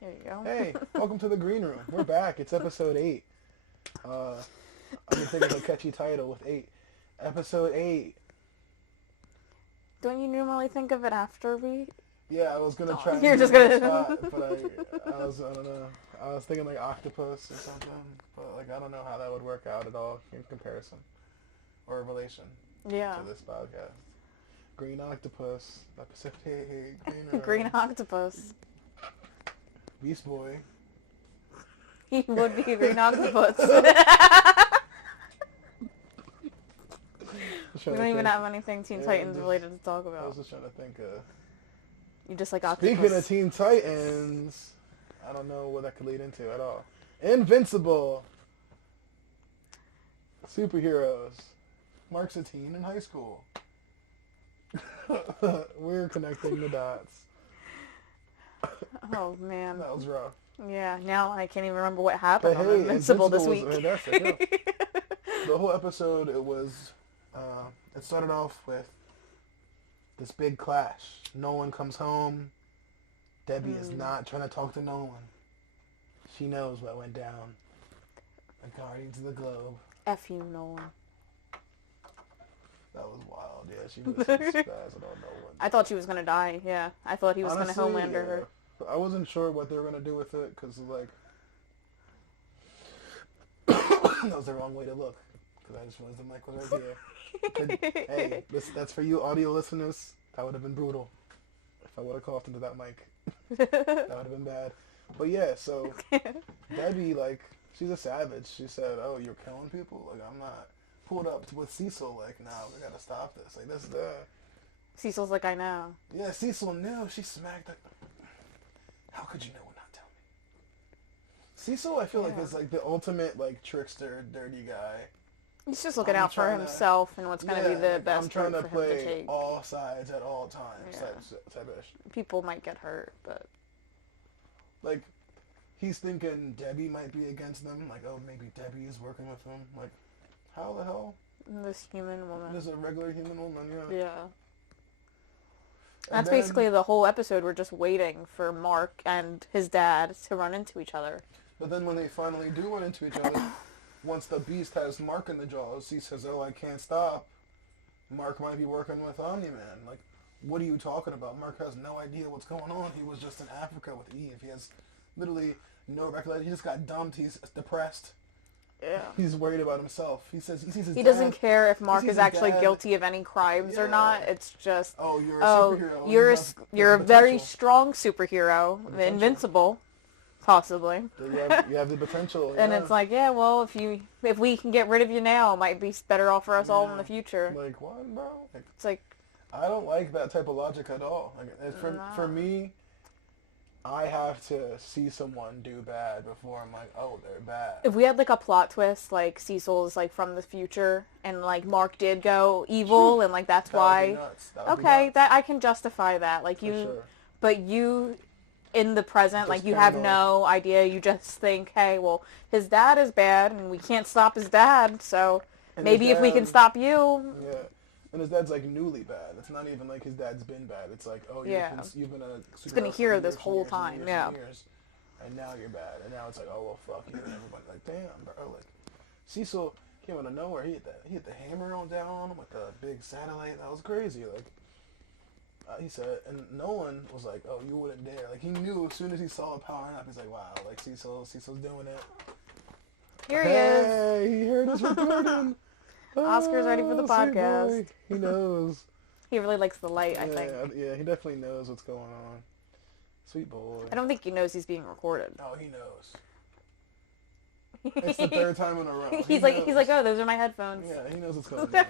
There you go. Hey, welcome to the green room. We're back. It's episode 8. I've been thinking of a catchy title with 8. Episode 8. Don't you normally think of it after we... Yeah, I was gonna try. You're and just do gonna... it on the spot, but I don't know. I was thinking like octopus or something, but like I don't know how that would work out at all in comparison or relation Yeah. to this podcast. Green octopus, episode 8. Green room. Green octopus. Beast Boy. He would be a green octopus. We don't even have anything Teen Titans related to talk I about. was just trying to think You just like octopus. Speaking of Teen Titans, I don't know what that could lead into at all. Invincible. Superheroes. Mark's a teen in high school. We're connecting the dots. Oh, man. That was rough. Yeah, now I can't even remember what happened But on hey, Invincible this was week. fantastic, yeah. The whole episode, it started off with this big clash. Nolan comes home. Debbie is not trying to talk to Nolan. She knows what went down. The Guardians of the Globe. F you, Nolan. That was wild. Yeah, she was so spaz on Nolan. I thought she was going to die, yeah. I thought he was going to Homelander her. I wasn't sure what they were going to do with it, because, like, that was the wrong way to look, because I just realized the mic was right here. Hey, that's for you audio listeners. That would have been brutal if I would have coughed into that mic. That would have been bad. But yeah, so Debbie, like, she's a savage. She said, "Oh, you're killing people? Like, I'm not." Pulled up with Cecil, like, "Nah, we gotta stop this. Like, this is the..." Cecil's like, I know. Yeah, Cecil knew. She smacked it. How could you know and not tell me? Cecil, I feel like, is like the ultimate, like, trickster, dirty guy. He's just looking out for himself and what's going to be the best I'm trying to route for him to play take. all sides at all times. Yeah. Type ish. People might get hurt, but... Like, he's thinking Debbie might be against them. Like, oh, maybe Debbie is working with him. Like, how the hell? This human woman. This is a regular human woman, yeah. Yeah. That's basically the whole episode. We're just waiting for Mark and his dad to run into each other. But then when they finally do run into each other, once the Beast has Mark in the jaws, he says, "Oh, I can't stop." Mark might be working with Omni-Man. Like, what are you talking about? Mark has no idea what's going on. He was just in Africa with Eve. He has literally no recollection. He just got dumped. He's depressed. Yeah. He's worried about himself. He says he sees his He dad. doesn't care if Mark is actually guilty of any crimes or not. It's just, oh, you're a superhero. You're a very strong superhero, invincible, possibly. You have the potential. And it's like, yeah, well, if we can get rid of you now, it might be better off for us all in the future. Like, what, bro? Like, it's like, I don't like that type of logic at all. Like, for me, I have to see someone do bad before I'm like, oh, they're bad. If we had like a plot twist, like Cecil's like from the future, and like Mark did go evil, and like that's why. Okay, that I can justify that. Like but you in the present, like you have no idea. You just think, hey, well, his dad is bad, and we can't stop his dad, so maybe if we can stop you. Yeah. And his dad's, like, newly bad. It's not even like his dad's been bad. It's like, oh, you've been a superhero hero this whole time, and now you're bad. And now it's like, oh, well, fuck you. And everybody, like, damn, bro. Like, Cecil came out of nowhere. He hit the hammer on down on him with the big satellite. That was crazy. Like, he said, and Nolan was like, oh, you wouldn't dare. Like, he knew as soon as he saw it powering up, he's like, wow, like, Cecil's doing it. Here he is. Hey, he heard us recording. Oscar's ready for the podcast. Boy. He knows. He really likes the light, I think. Yeah, he definitely knows what's going on. Sweet boy. I don't think he knows he's being recorded. Oh, he knows. It's the third time in a row. He's like, oh, those are my headphones. Yeah, he knows what's going on.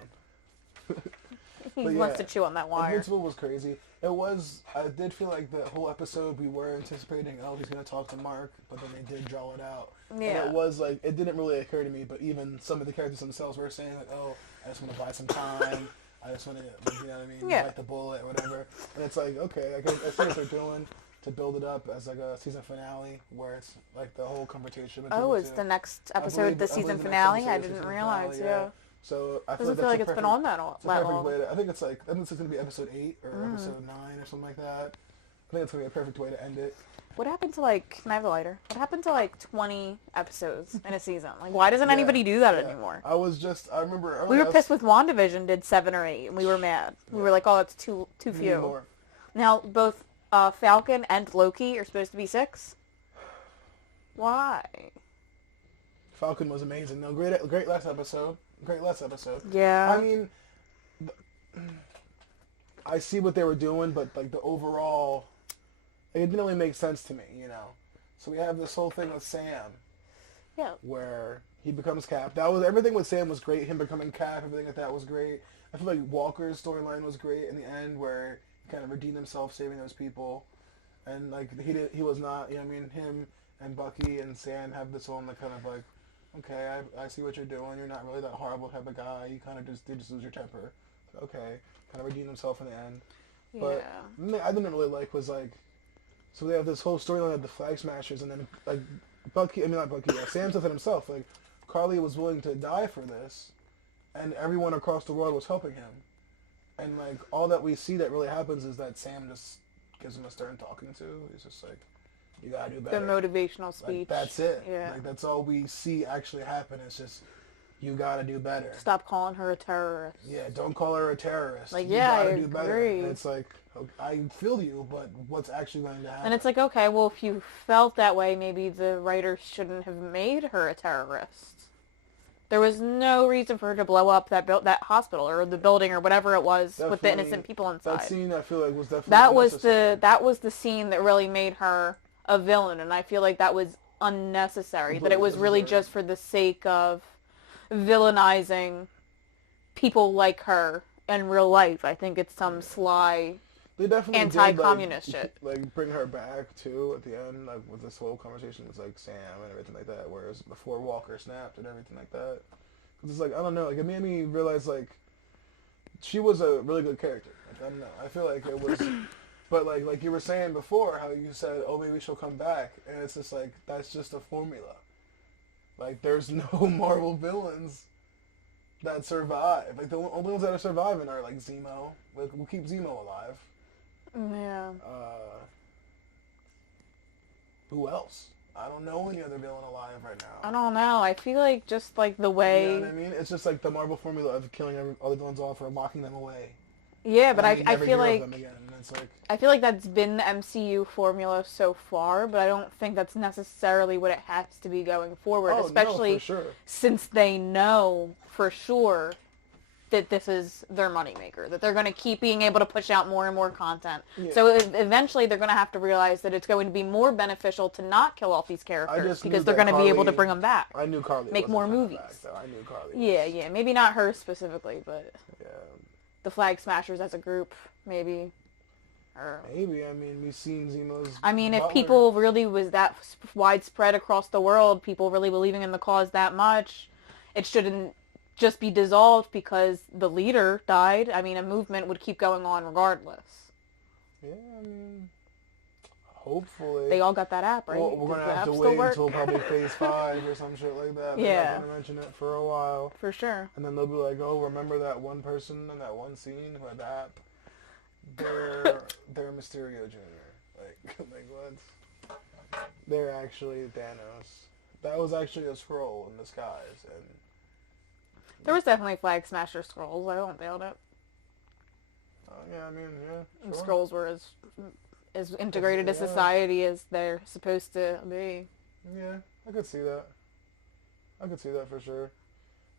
He wants to chew on that wire. Invincible was crazy. I did feel like the whole episode we were anticipating, oh, he's going to talk to Mark, but then they did draw it out. Yeah. And it was like, it didn't really occur to me, but even some of the characters themselves were saying like, oh, I just want to buy some time. I just want to, you know what I mean, bite the bullet or whatever. And it's like, okay, I see what they're doing to build it up as like a season finale where it's like the whole confrontation between it's the next episode, the season finale? I didn't realize, yeah. So I feel like it's been on that long. I think it's going to be episode 8 or episode 9 or something like that. I think it's going to be a perfect way to end it. What happened to can I have a lighter? What happened to 20 episodes in a season? Like, why doesn't anybody do that anymore? I remember we were pissed with WandaVision did 7 or 8 and we were mad. We were like, oh, that's too few. More. Now both Falcon and Loki are supposed to be 6. Why? Falcon was amazing. No, great last episode. Yeah. I mean, I see what they were doing, but like the overall, it didn't really make sense to me, you know. So we have this whole thing with Sam. Yeah. Where he becomes Cap. Everything with Sam was great. Him becoming Cap, everything like that was great. I feel like Walker's storyline was great in the end, where he kind of redeemed himself, saving those people, and like he was not, you know what I mean. Him and Bucky and Sam have this one that kind of like, okay, I see what you're doing. You're not really that horrible type of guy. You kind of just lose your temper. Okay, kind of redeem himself in the end. But I didn't really like was like, so they have this whole storyline of the Flag Smashers, and then like Sam said it himself. Like Carly was willing to die for this, and everyone across the world was helping him. And like all that we see that really happens is that Sam just gives him a stern talking to. He's just like, you gotta do better. The motivational speech. Like, that's it. Yeah. Like that's all we see actually happen. It's just, you gotta do better. Stop calling her a terrorist. Yeah, don't call her a terrorist. Like, you gotta do better. And it's like, I feel you, but what's actually going to happen? And it's like, okay, well, if you felt that way, maybe the writers shouldn't have made her a terrorist. There was no reason for her to blow up that hospital or the building or whatever it was with the innocent people inside. That scene, I feel like, was definitely that was the scene that really made her a villain, and I feel like that was unnecessary. That it was really just for the sake of villainizing people like her in real life. I think it's some sly they definitely anti-communist shit. Like bring her back too at the end, like with this whole conversation with like Sam and everything like that. Whereas before Walker snapped and everything like that, because it's like I don't know, like it made me realize like she was a really good character. Like, I don't know, I feel like it was, but like you were saying before, how you said, oh maybe she'll come back, and it's just like that's just a formula. Like there's no Marvel villains that survive. Like the only ones that are surviving are like Zemo. Like we'll keep Zemo alive. Yeah. Who else? I don't know any other villain alive right now. I don't know. I feel like just like the way... You know what I mean? It's just like the Marvel formula of killing all the villains off or locking them away. Yeah, but I feel like... Like... I feel like that's been the MCU formula so far, but I don't think that's necessarily what it has to be going forward. Especially since they know for sure that this is their moneymaker, that they're going to keep being able to push out more and more content. Yeah. So eventually they're going to have to realize that it's going to be more beneficial to not kill off these characters because they're going to be able to bring them back. I knew Carly make more movies. I knew Carly yeah, maybe not her specifically, but yeah. The Flag Smashers as a group, maybe. Maybe. I mean, we've seen Zemo's if people really was that widespread across the world, people really believing in the cause that much, it shouldn't just be dissolved because the leader died. I mean, a movement would keep going on regardless. Yeah, I mean, hopefully. They all got that app, right? Well, we're going to have to wait until probably phase 5 or some shit like that. They're not going to mention it for a while. For sure. And then they'll be like, oh, remember that one person in that one scene who had the app? They're Mysterio Jr. Like what? They're actually Thanos. That was actually a scroll in disguise, and there was definitely Flag Smasher scrolls. I don't doubt it. Yeah, I mean, yeah. And scrolls were as integrated to society as they're supposed to be. Yeah, I could see that. I could see that for sure.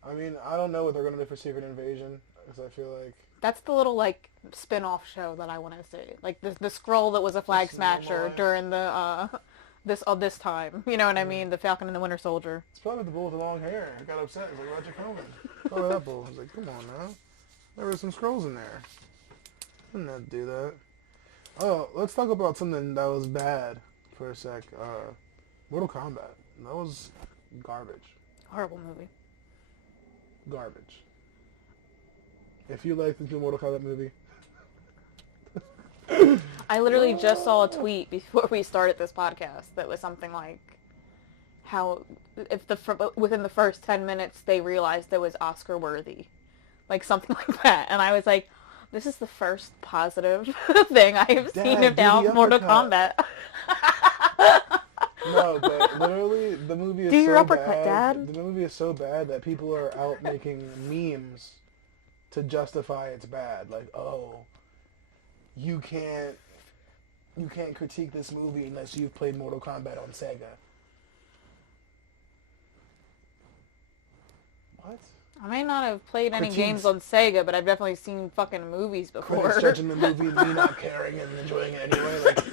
I mean, I don't know what they're going to do for Secret Invasion, because I feel like That's the little, like, spin-off show that I want to see. Like, the Skrull that was a flag smasher during the, this time. You know what I mean? The Falcon and the Winter Soldier. It's probably the bull with the long hair. I got upset. It's like, Roger Coleman. Probably that bull. I was like, come on now. There were some Skrulls in there. Didn't have to do that. Oh, let's talk about something that was bad for a sec. Mortal Kombat. That was garbage. Horrible movie. Garbage. If you like the new Mortal Kombat movie. I literally just saw a tweet before we started this podcast that was something like how within the first 10 minutes they realized it was Oscar worthy. Like something like that. And I was like, this is the first positive thing I have seen about Mortal Kombat. No, but literally the movie is do your so uppercut, bad. Dad. The movie is so bad that people are out making memes to justify it's bad. Like, oh, you can't critique this movie unless you've played Mortal Kombat on Sega. What? I may not have played any games on Sega, but I've definitely seen fucking movies before. Critics judging the movie, me not caring and enjoying it anyway. Like,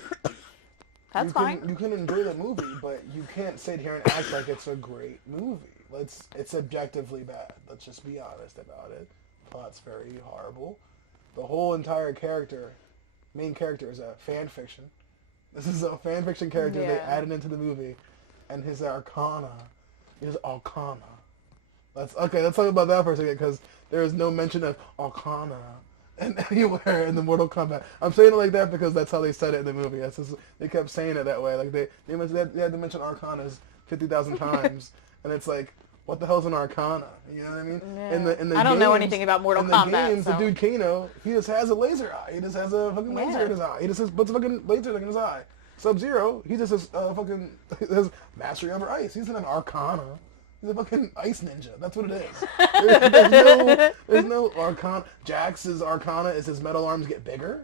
that's fine. You can enjoy the movie, but you can't sit here and act like it's a great movie. It's objectively bad. Let's just be honest about it. Plot's very horrible. The whole entire main character is a fan fiction. This is a fan fiction character they added into the movie, and his Arcana is Arcana. Let's talk about that for a second, because there is no mention of Arcana anywhere in the Mortal Kombat. I'm saying it like that because that's how they said it in the movie. They kept saying it that way. Like they had to mention Arcanas 50,000 times, and it's like, what the hell's an Arcana? You know what I mean? Yeah. I don't know anything about Mortal Kombat. In the games, so. the dude Kano, he just has a laser eye. He just has a fucking laser in his eye. He just puts a fucking laser in his eye. Sub-Zero, he just has fucking has mastery over ice. He's in an Arcana. He's a fucking ice ninja. That's what it is. There's no Arcana. Jax's Arcana is his metal arms get bigger?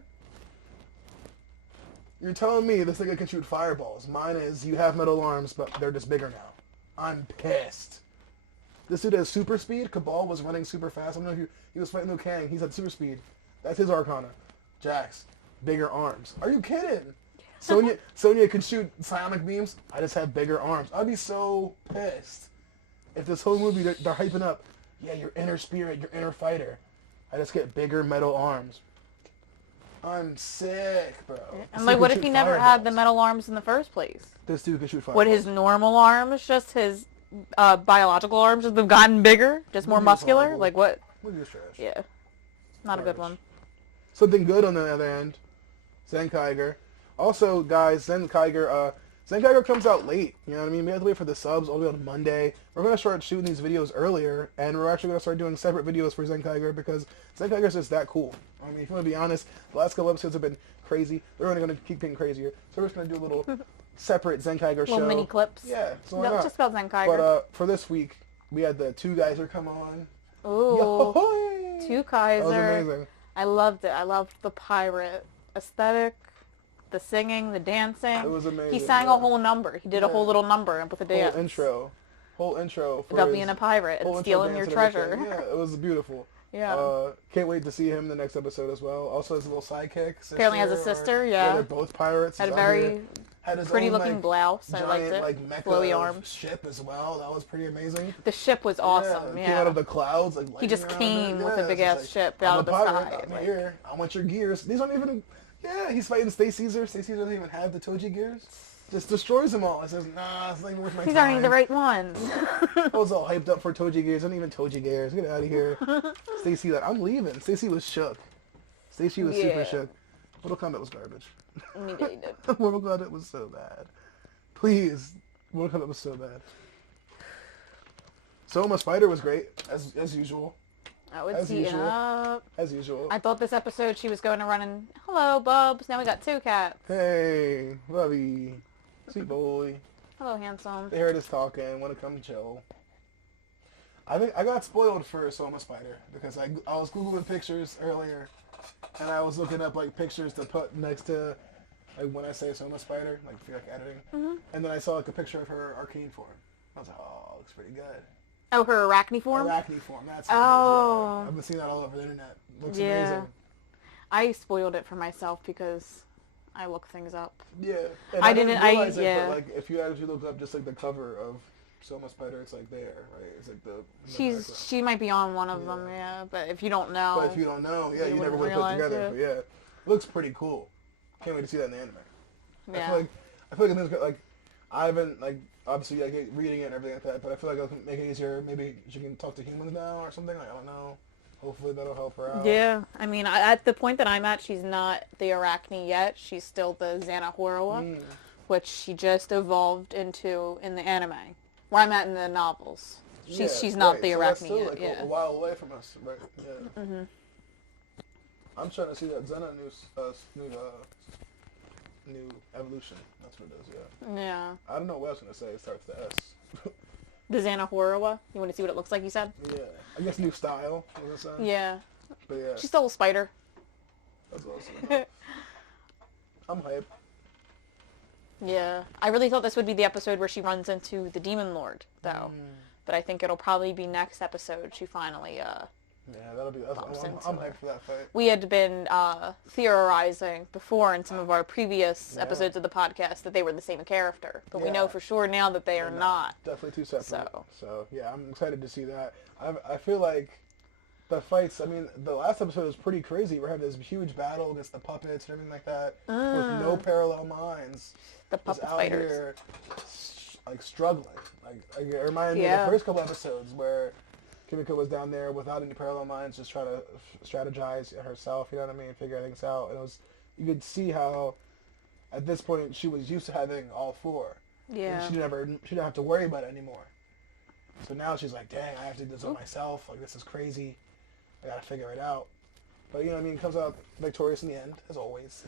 You're telling me this nigga can shoot fireballs. Mine is, you have metal arms, but they're just bigger now. I'm pissed. This dude has super speed. Cabal was running super fast. I don't know if he was fighting Liu Kang. He's at super speed. That's his Arcana. Jax, bigger arms. Are you kidding? Sonya can shoot psionic beams. I just have bigger arms. I'd be so pissed. If this whole movie, they're hyping up, yeah, your inner spirit, your inner fighter. I just get bigger metal arms. I'm sick, bro. And like, what if he never had the metal arms in the first place? This dude can shoot fireballs. Would his normal arms, just his biological arms, just have gotten bigger? Just more muscular? Like what? Movie was trash. Yeah. Not a good one. Something good on the other end. Zenkaiger. Also, guys, Zenkaiger comes out late. You know what I mean? We have to wait for the subs all the way on Monday. We're going to start shooting these videos earlier, and we're actually going to start doing separate videos for Zenkaiger because Zenkaiger's just that cool. I mean, if you want to be honest, the last couple episodes have been crazy. They're only going to keep getting crazier. So we're just going to do a little separate Zenkaiger show. Little mini clips. Yeah. So no, just about Zenkaiger. But for this week, we had the Two Geyser come on. Ooh. Yo-ho-hoy! Two Geyser. That was amazing. I loved it. I loved the pirate aesthetic. The singing, the dancing. It was amazing. He sang a whole number. He did a whole little number with the dance. Whole intro. About being a pirate and stealing your treasure. Yeah, it was beautiful. Yeah. Can't wait to see him in the next episode as well. Also his little sidekick. Apparently has a sister, yeah. They're both pirates. Had a very pretty looking blouse. Giant, I liked it. like mecha flowy arms. Ship as well. That was pretty amazing. The ship was awesome. Yeah. Came out of the clouds. Like he just came with a big ass ship out of the sky. I'm here. I want your gears. These aren't even. Yeah, he's fighting Stay Caesar. Stay Caesar doesn't even have the Toji gears. Just destroys them all. It says, nah, it's not even worth my time. These aren't the right ones. I was all hyped up for Toji gears. I don't even Toji gears. Get out of here. Stacy, like, I'm leaving. Stacy was shook. Stacy was super shook. Mortal Kombat was garbage. Mortal Kombat was so bad. Please. Mortal Kombat was so bad. Soma Spider was great, as usual. I would see up. As usual. I thought this episode she was going to run and, hello, Bubs. Now we got two cats. Hey, Bubby. Sweet boy. Hello, handsome. They heard us talking. Want to come chill. I think I got spoiled for Soma Spider because I was Googling pictures earlier, and I was looking up like pictures to put next to like when I say Soma Spider, like for like editing, and then I saw like a picture of her arcane form. I was like, oh, looks pretty good. Oh, her arachniform? Arachniform, that's what it is, yeah. I've been seeing that all over the internet. Looks amazing. I spoiled it for myself because I look things up. Yeah. And I didn't realize it, but like if you actually look up just like the cover of Soma Spider, it's like there, right? It's like she might be on one of them, yeah. But if you don't know, you never would have put it together. But it looks pretty cool. Can't wait to see that in the anime. Yeah. I feel like I haven't like obviously like reading it and everything like that, but I feel like I can make it easier. Maybe she can talk to humans now or something. Like, I don't know. Hopefully that'll help her out. Yeah, I mean, at the point that I'm at, she's not the Arachne yet. She's still the Xanahorua, which she just evolved into in the anime. Where I'm at in the novels. She's not the Arachne that's still, yet. Like, a while away from us, right? Yeah. Mm-hmm. I'm trying to see that Xena new evolution. That's what it is. Yeah. Yeah. I don't know what I was gonna say. It starts with S. The Xanahorua? You want to see what it looks like, you said? Yeah. I guess new style, was it saying? Yeah. But yeah. She's still a spider. That's awesome. I'm hyped. Yeah. I really thought this would be the episode where she runs into the Demon Lord, though. But I think it'll probably be next episode she finally, that'll be... I'm hyped for that fight. We had been theorizing before in some of our previous episodes of the podcast that they were the same character. But we know for sure now that they are not. Definitely two separate. So, yeah, I'm excited to see that. I feel like the fights... I mean, the last episode was pretty crazy. We had this huge battle against the puppets and everything like that. With no parallel minds. The puppet fighters. Here, like, struggling. Like, it reminded me of the first couple episodes where... Kimiko was down there without any parallel minds, just trying to strategize herself, you know what I mean, figure things out. And you could see how, at this point, she was used to having all four. Yeah. And she didn't have to worry about it anymore. So now she's like, dang, I have to do this on myself. Like, this is crazy. I gotta figure it out. But, you know what I mean, comes out victorious in the end, as always.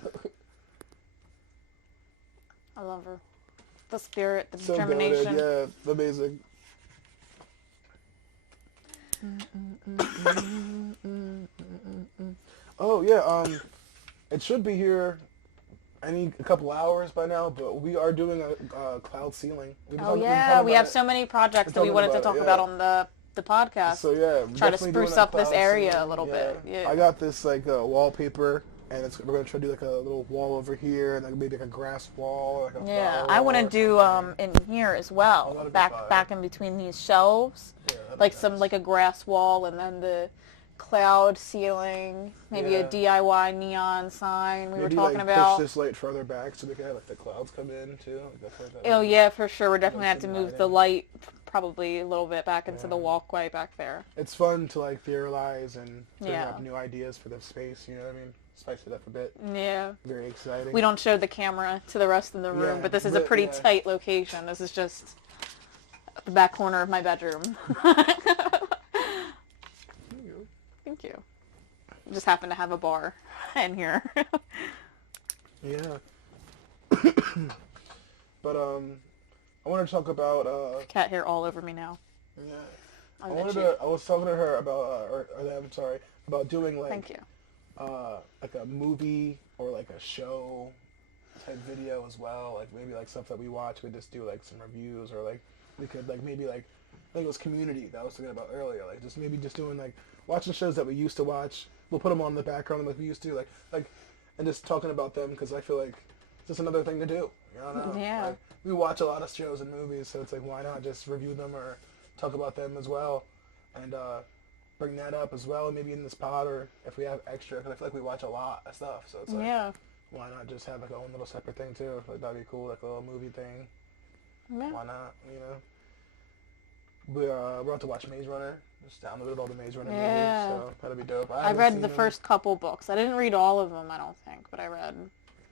I love her. The spirit, the determination. Goated, yeah, amazing. Oh yeah, it should be here a couple hours by now, but we are doing a cloud ceiling. We have so many projects that we wanted to talk about on the podcast. So yeah, try to spruce up this area a little bit. Yeah. I got this like wallpaper, and we're gonna try to do like a little wall over here, and like maybe like a grass wall. Like I want to do in here as well, back in between these shelves, like like a grass wall, and then the cloud ceiling, maybe a DIY neon sign we were talking about. Push this light further back so we can have like the clouds come in too. Oh yeah, for sure. We're definitely have to move the light probably a little bit back into the walkway back there. It's fun to like theorize and bring up new ideas for the space. You know what I mean? Spice it up a bit. Yeah. Very exciting. We don't show the camera to the rest of the room, but this is a pretty tight location. This is just the back corner of my bedroom. Thank you. Just happen to have a bar in here. Yeah. But I want to talk about cat hair all over me now. Yeah. I was talking to her about about doing like Thank you. Like a movie or like a show type video as well. Like maybe like stuff that we watch, we just do like some reviews, or like we could like maybe like I think it was Community that I was talking about earlier. Like just doing like watching shows that we used to watch. We'll put them on the background like we used to, like and just talking about them because I feel like it's just another thing to do. You know? Yeah. Like, we watch a lot of shows and movies, so it's like why not just review them or talk about them as well, and bring that up as well, maybe in this pod or if we have extra, because I feel like we watch a lot of stuff, so it's like why not just have like our own little separate thing too? Like that'd be cool, like a little movie thing. Yeah. Why not? You know. We're about to watch Maze Runner. Just downloaded all the Maze Runner movies, so that'd be dope. I read the first couple books. I didn't read all of them, I don't think, but I read.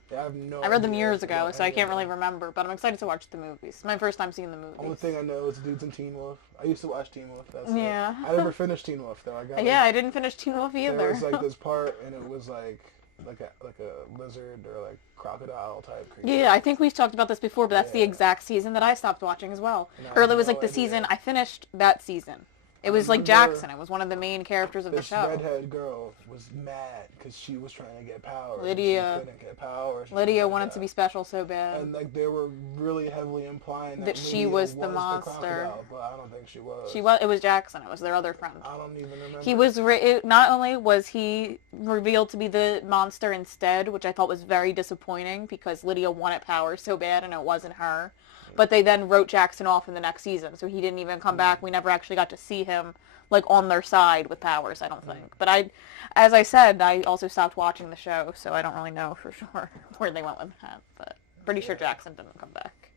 Yeah, I read them years ago, so I can't really remember, but I'm excited to watch the movies. It's my first time seeing the movies. Only thing I know is the dudes in Teen Wolf. I used to watch Teen Wolf. I never finished Teen Wolf though. I didn't finish Teen Wolf either. There was like this part, and it was like a lizard or like crocodile type creature. Yeah, I think we've talked about this before, but that's the exact season that I stopped watching as well. Or it was like the season I finished that season. It was like Jackson. It was one of the main characters of the show. This redhead girl was mad because she was trying to get powers. Lydia. She couldn't get powers. Lydia wanted to be special so bad. And like they were really heavily implying that she was the monster. But I don't think she was. It was Jackson. It was their other friend. I don't even remember. He was not only was he revealed to be the monster instead, which I thought was very disappointing because Lydia wanted powers so bad and it wasn't her. But they then wrote Jackson off in the next season, so he didn't even come back. We never actually got to see him, like, on their side with powers, I don't think. But as I said, I also stopped watching the show, so I don't really know for sure where they went with that. But pretty sure Jackson didn't come back.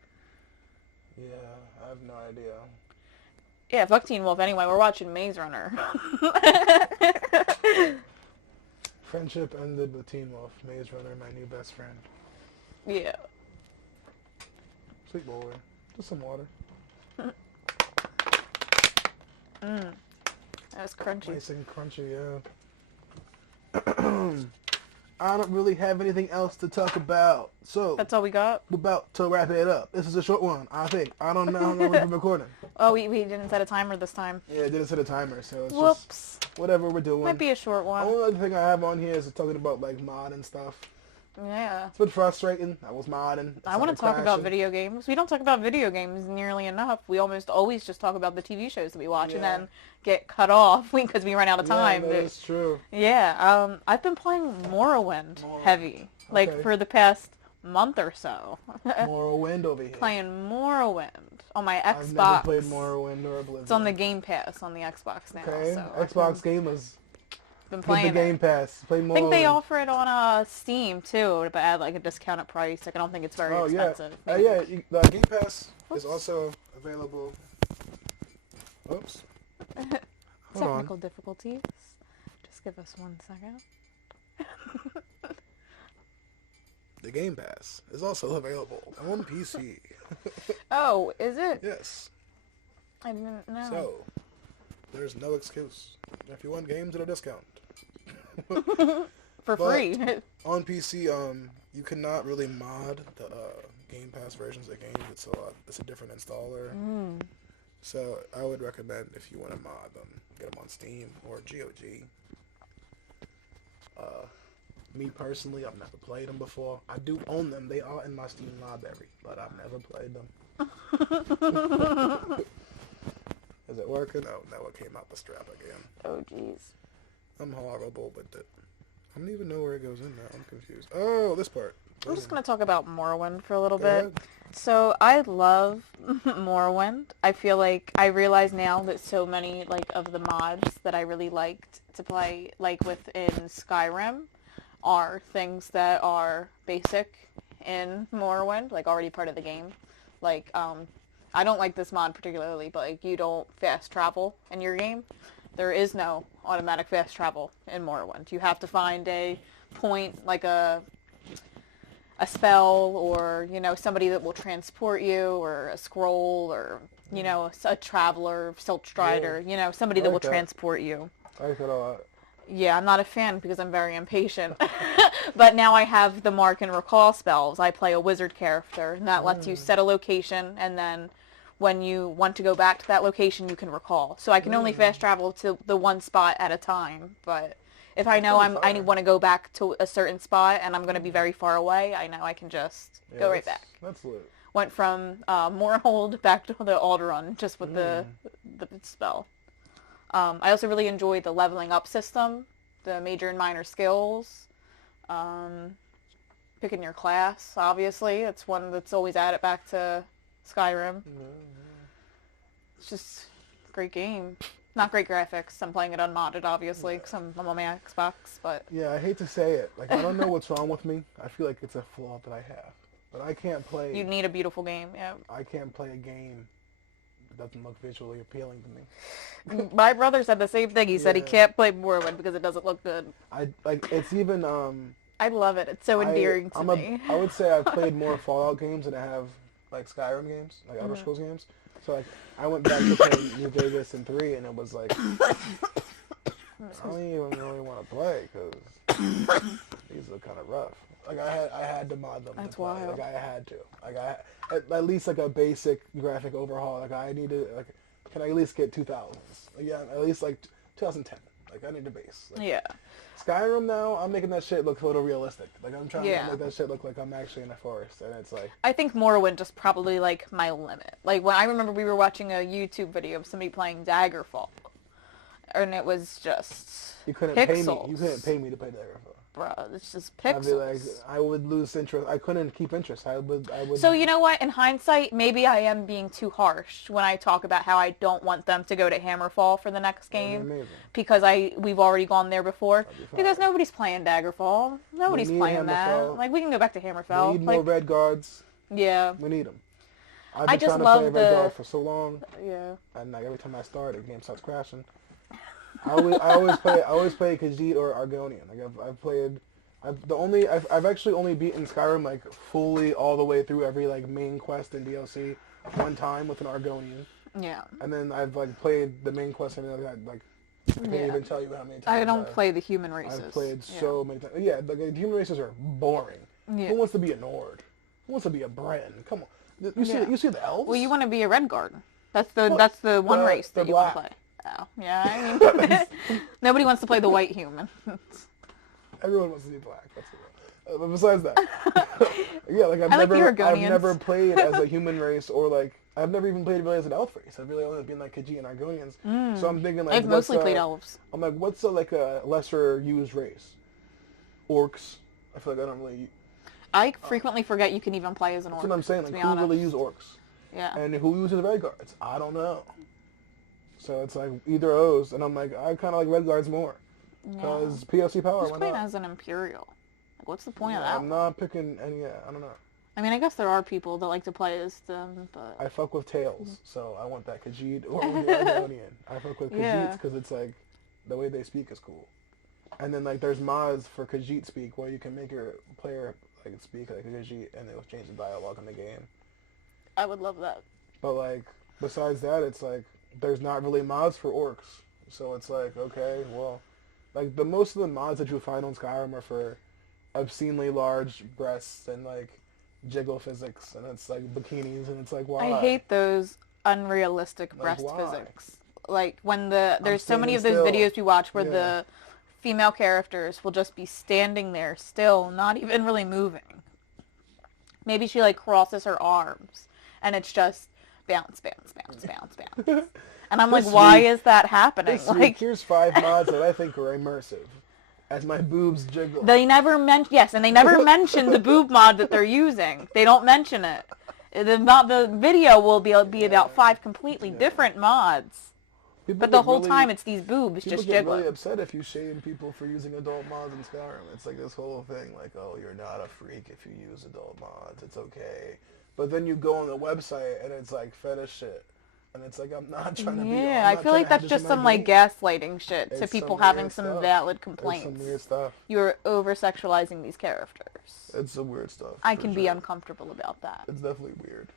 Yeah, I have no idea. Yeah, fuck Teen Wolf anyway. We're watching Maze Runner. Friendship ended with Teen Wolf. Maze Runner, my new best friend. Yeah. Sweet boy. Just some water. That was crunchy. Nice and crunchy, yeah. I don't really have anything else to talk about. So that's all we got? We're about to wrap it up. This is a short one, I think. I don't know how long we've been recording. Oh, we didn't set a timer this time. Yeah, it didn't set a timer, so it's Whoops. Just whatever we're doing. Might be a short one. The only other thing I have on here is talking about like mod and stuff. Yeah. It's been frustrating. I was modding. I want to talk about video games. We don't talk about video games nearly enough. We almost always just talk about the TV shows that we watch and then get cut off because we run out of time. Yeah, that's true. Yeah. I've been playing Morrowind heavy, like for the past month or so. Morrowind over here. Playing Morrowind on my Xbox. I've never played Morrowind or Oblivion. It's on the Game Pass on the Xbox now. Okay. So Xbox gamers. Been playing the Game Pass. Play more. I think they offer it on Steam too, but at like a discounted price. Like I don't think it's very expensive. Yeah. The Game Pass is also available. Oops. Technical difficulties. Just give us 1 second. The Game Pass is also available on PC. Oh, is it? Yes. I didn't know. So, there's no excuse. If you want games at a discount. For free. On PC, you cannot really mod the Game Pass versions of games. It's a different installer. So I would recommend if you want to mod them, get them on Steam or GOG. Me personally, I've never played them before. I do own them. They are in my Steam library, but I've never played them. Is it working? Oh, no, it came out the strap again. Oh, jeez. I'm horrible with it. I don't even know where it goes in now. I'm confused. Oh, this part. I'm just going to talk about Morrowind for a little bit. So I love Morrowind. I feel like I realize now that so many of the mods that I really liked to play within Skyrim are things that are basic in Morrowind, already part of the game. I don't like this mod particularly, but you don't fast travel in your game. There is no automatic fast travel in Morrowind. You have to find a point, a spell, or somebody that will transport you, or a scroll, or a traveler, Silt Strider, somebody that will transport you. I like it a lot. Yeah, I'm not a fan because I'm very impatient. But now I have the mark and recall spells. I play a wizard character, and that lets you set a location, and then when you want to go back to that location, you can recall. So I can only fast travel to the one spot at a time. But if I know I want to go back to a certain spot and I'm going to be very far away, I know I can just go right back. That's lit. Went from Moorhold back to the Alderun just with the spell. I also really enjoy the leveling up system, the major and minor skills, picking your class, obviously. It's one that's always added back to Skyrim. It's just a great game. Not great graphics. I'm playing it unmodded, obviously, because I'm on my Xbox, but... Yeah, I hate to say it. I don't know what's wrong with me. I feel like it's a flaw that I have. But I can't play... You need a beautiful game, yeah. I can't play a game that doesn't look visually appealing to me. My brother said the same thing. He said he can't play Morrowind because it doesn't look good. It's even... I love it. It's so endearing to me. I would say I've played more Fallout games than I have Skyrim games, Elder Scrolls games. So I went back to play New Vegas and 3, and it was I don't even really want to play because these are kind of rough. I had to mod them. That's wild. I had to. At least a basic graphic overhaul. I needed can I at least get 2000s? Yeah, at least like 2010. Like I need the base. Like, yeah. Skyrim now, I'm making that shit look photorealistic. Like I'm trying Yeah. to make that shit look like I'm actually in a forest, and it's like. I think Morrowind is probably like my limit. Like when I remember we were watching a YouTube video of somebody playing Daggerfall, and it was just You couldn't pixels. pay me. You couldn't pay me to play Daggerfall. Bruh, it's just pixels. I'd be like, I would lose interest. I couldn't keep interest. I would. So you know what? In hindsight, maybe I am being too harsh when I talk about how I don't want them to go to Hammerfall for the next game because we've already gone there before. Because nobody's playing Daggerfall. Nobody's playing that. Like we can go back to Hammerfell. We need more red guards. Yeah. We need them. I've I been just trying to love play red guard for so long. Yeah. And like every time I start, the game starts crashing. I always play Khajiit or Argonian. Like I've actually only beaten Skyrim like fully all the way through every like main quest and DLC one time with an Argonian. Yeah. And then I've like played the main quest and like I can't even tell you how many times. I don't play the human races. I've played so many times. Yeah, the human races are boring. Yeah. Who wants to be a Nord? Who wants to be a Bren? Come on. You see the elves? Well, you want to be a Red Guard. That's the one race that you want to play. Oh, yeah, I mean, nobody wants to play the white human. Everyone wants to be black. That's what. But besides that, yeah, like I've never played as a human race or like I've never even played really as an elf race. I've really only been like Khajiit and Argonians. So I'm thinking like I've mostly played elves. I'm like, what's a lesser used race? Orcs. I feel like I don't really. I frequently forget you can even play as an orc. That's what I'm saying. Like who really use orcs? Yeah. And who uses red guards? I don't know. So it's like either of those, and I'm like, I kind of like red guards more. Because POC power, why not? As an Imperial. Like, what's the point of that? I'm not picking any, I don't know. I mean, I guess there are people that like to play as them, but... I fuck with Tails, so I want that Khajiit or the Argonian. I fuck with Khajiits because it's like, the way they speak is cool. And then like there's mods for Khajiit speak where you can make your player like speak like a Khajiit and it'll change the dialogue in the game. I would love that. But like, besides that, it's like, there's not really mods for orcs. So it's like, okay, well, like most of the mods that you find on Skyrim are for obscenely large breasts and like jiggle physics, and it's like bikinis, and it's like, why? I hate those unrealistic breast physics. Like when there's so many of those videos we watch where the female characters will just be standing there still, not even really moving. Maybe she like crosses her arms, and it's just bounce, bounce, bounce, bounce, bounce. And I'm like, why is that happening? Like, here's 5 mods that I think are immersive. As my boobs jiggle. They never and they never mention the boob mod that they're using. They don't mention it. The video will be about 5 completely different mods. But the whole time it's these boobs just jiggling. People get really upset if you shame people for using adult mods in Skyrim. It's like this whole thing, like, oh, you're not a freak if you use adult mods. It's okay. But then you go on the website and it's like fetish shit. And it's like, I'm not trying to be... Yeah, I feel like that's just some, like, gaslighting shit to people having some valid complaints. It's some weird stuff. You're over-sexualizing these characters. It's some weird stuff. I can be uncomfortable about that. It's definitely weird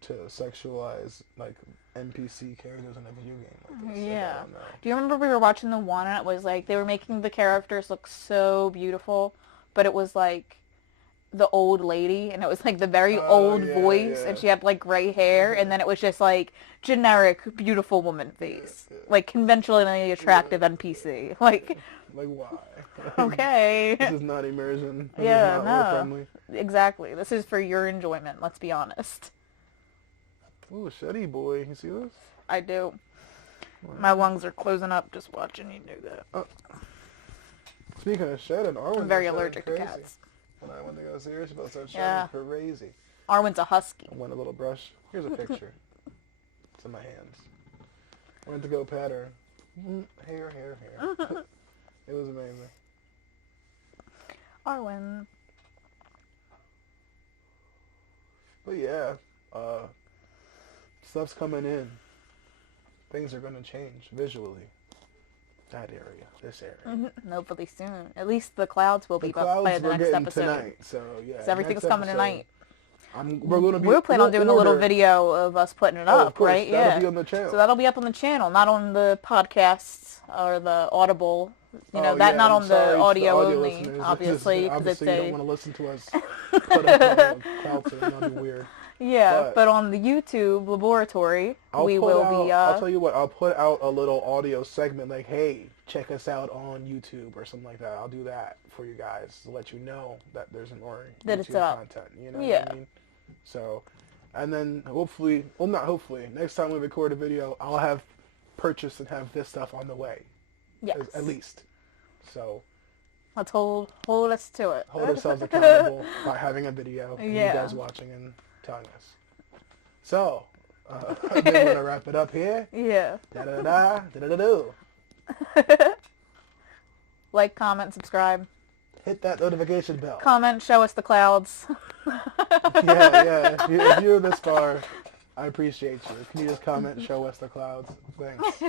to sexualize, like, NPC characters in a video game like this. Yeah. Like, I don't know. Do you remember we were watching the one and it was, like, they were making the characters look so beautiful, but it was, like... the old lady, and it was like the very old voice, and she had like gray hair, and then it was just like generic beautiful woman face, like conventionally attractive NPC. Like why? Okay. This is not immersion. This is not friendly. Exactly. This is for your enjoyment. Let's be honest. Ooh, Shetty boy, you see this? I do. My lungs are closing up just watching you do that. Speaking of shedding, I'm very allergic to cats. When I went to go serious about that shedding, crazy. Arwen's a husky. I want a little brush. Here's a picture. It's in my hands. I went to go pat her. Hair. It was amazing. Arwen. But yeah, stuff's coming in. Things are going to change visually. That area, this area. Hopefully soon. At least the clouds will be by the next episode. Tonight, so yeah. Everything's coming tonight. We're planning on doing a little video of us putting it up, course, right? That'll be on the channel. So that'll be up on the channel, not on the podcasts or the Audible. Not on the audio only, listeners. obviously. Obviously, you don't want to listen to us put up cloud sitting. That'll be weird. Yeah, but on the YouTube laboratory, I'll tell you what, I'll put out a little audio segment like, hey, check us out on YouTube or something like that. I'll do that for you guys to let you know that there's more YouTube content. You know what I mean? So, and then hopefully, well, not hopefully, next time we record a video, I'll have purchased and have this stuff on the way. Yes. At least. So. Let's hold us to it. Hold ourselves accountable by having a video and you guys watching and telling us. So, I think we're going to wrap it up here. Yeah. Da-da-da, da-da-da-do. Like, comment, subscribe. Hit that notification bell. Comment, show us the clouds. Yeah. If you're this far, I appreciate you. Can you just comment, show us the clouds? Thanks.